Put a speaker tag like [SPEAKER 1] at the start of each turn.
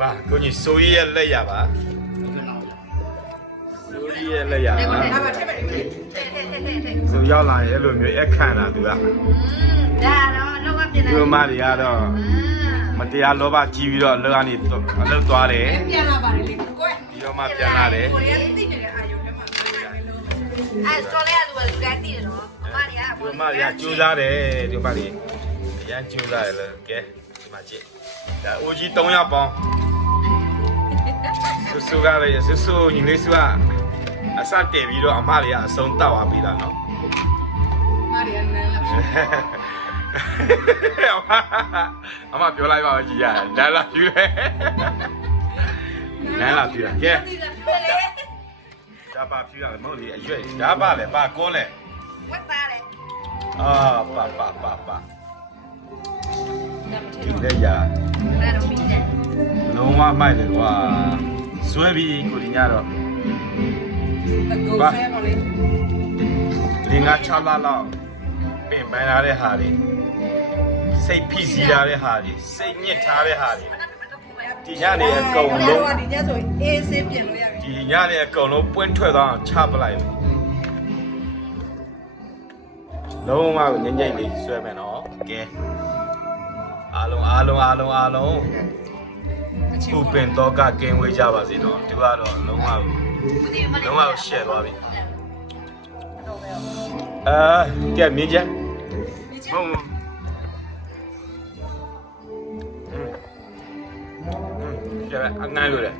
[SPEAKER 1] မှာကိုကြီးစိုးရီရဲ့လက်ရပါစိုးရီရဲ့လက်ရပါ
[SPEAKER 2] ဒါပါထည့်ပါလေ
[SPEAKER 1] ဆိုရောက်လာရင်အဲ့လိုမျိုးအခန့်လာသူက
[SPEAKER 3] ဒါတော့လောကပြင်လာ
[SPEAKER 1] ဒီမတွေကတော့မတရားလောဘကြီးပြီးတော့အလုပ်ကနေအလုပ်သွားတယ်
[SPEAKER 2] ပြန်လာပါတယ်လေကိုယ်
[SPEAKER 1] ပြီးတော့မှပြန်လာတယ်
[SPEAKER 2] ကိုရီးယားသိနေတဲ့အာယုထဲမှာပြန်လာတယ်လို့
[SPEAKER 3] အဲစတော်လေးကလူကလူတိုင်းသိတယ်နော်အမတွေက
[SPEAKER 1] ဒီမတွေကကြိုးစားတယ်ဒီမတွေအရန်ကြိုးစားတယ်လေကဲ ဒီမှာကြည့်ဒါအိုကြီး3ယောက်ပေါင်းဆူဆူကလည်းဆူဆူညီလေးဆူကအစတည်ပြီးတော့အမတွေကအဆုံးတောက်သွားပြီလားနော်
[SPEAKER 2] မာရီယန်နယ်လာ
[SPEAKER 1] အမပြောလိုက်ပါဦးကြီးရလာလာပြူလေနားလာပြူကဲ
[SPEAKER 3] သိတယ်ပြောလေ
[SPEAKER 1] ဒါပါပြူရတယ်မဟုတ်လေအရွက်ဒါပါလေပါကောလေ
[SPEAKER 3] ဝတ်သားတယ်
[SPEAKER 1] အာပါပါပါပါဒီလက်ရ
[SPEAKER 3] ဒါ တော့ပြီးတယ်
[SPEAKER 1] လုံးဝမိုက်တယ်ကွာဆွဲပြီးကိုဒီညတော့
[SPEAKER 2] တကူဆဲပါလေ
[SPEAKER 1] လင်္ကာ6လလောက်ပင်ပန်းလာတဲ့ဟာတွေစိတ်ဖိစီးလာတဲ့ဟာတွေစိတ်ညစ်ထားတဲ့ဟာတွေဒီညနေအကုန်လုံး
[SPEAKER 2] ဒီညဆိုအေးဆေးပြင်လို့ရပြီ
[SPEAKER 1] ဒီညနေအကုန်လုံးပွင့်ထွက်သွားအောင်ချပလိုက်မယ်လုံးဝငိမ့်ငိမ့်လေးဆွဲမယ်နော်ကဲ အားလုံးအားလုံးအားလုံးအားလုံးကိုပင်တော့ကကင်းဝေးကြပါစေတော့သူကတော့လုံးဝလုံးဝရှယ်သွားပြီအဲကဲမြင်းချမ်းမဟုတ်ကျန်အငိုင်းလို့လေ